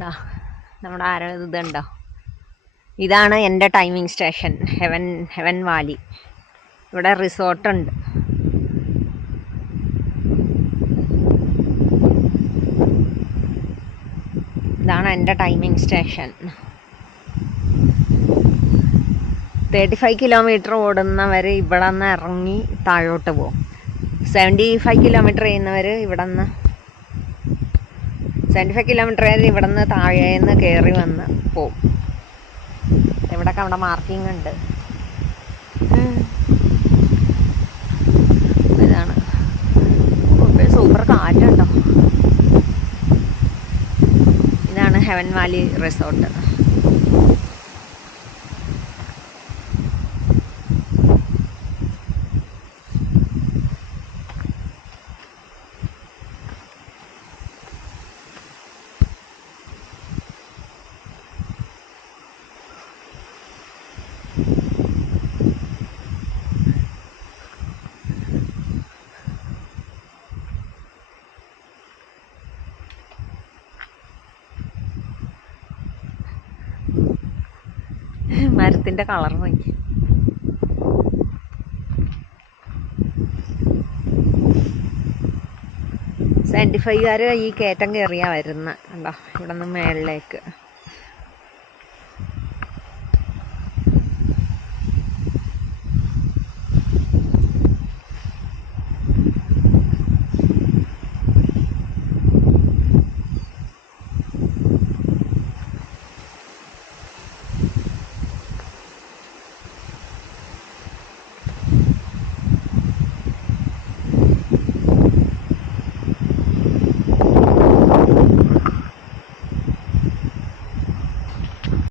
ഇതാ നമ്മുടെ ഇതുണ്ടോ, ഇതാണ് എൻ്റെ ടൈമിംഗ് സ്റ്റേഷൻ, ഹെവൻ വാലി. ഇവിടെ റിസോർട്ടുണ്ട്. ഇതാണ് എൻ്റെ ടൈമിംഗ് സ്റ്റേഷൻ. 35 കിലോമീറ്റർ ഓടുന്നവർ ഇവിടെ നിന്ന് ഇറങ്ങി താഴോട്ട് പോകും. 75 കിലോമീറ്റർ ചെയ്യുന്നവർ ഇവിടെ നിന്ന് 75 കിലോമീറ്റർ ഇവിടെ നിന്ന് താഴേന്ന് കയറി വന്ന് പോവും. ഇവിടെയൊക്കെ അവിടെ മാർക്കിംഗ് ഉണ്ട്. ഇതാണ് സൂപ്പർ കാറ്റുണ്ടോ. ഇതാണ് ഹെവൻ വാലി റിസോർട്ട്. മരത്തിൻ്റെ കളർ നോക്കി. സെവൻറ്റി ഫൈവുകാർ ഈ കയറ്റം കയറിയാ വരുന്ന കണ്ടോ, ഇവിടെ നിന്ന് മേളിലേക്ക്.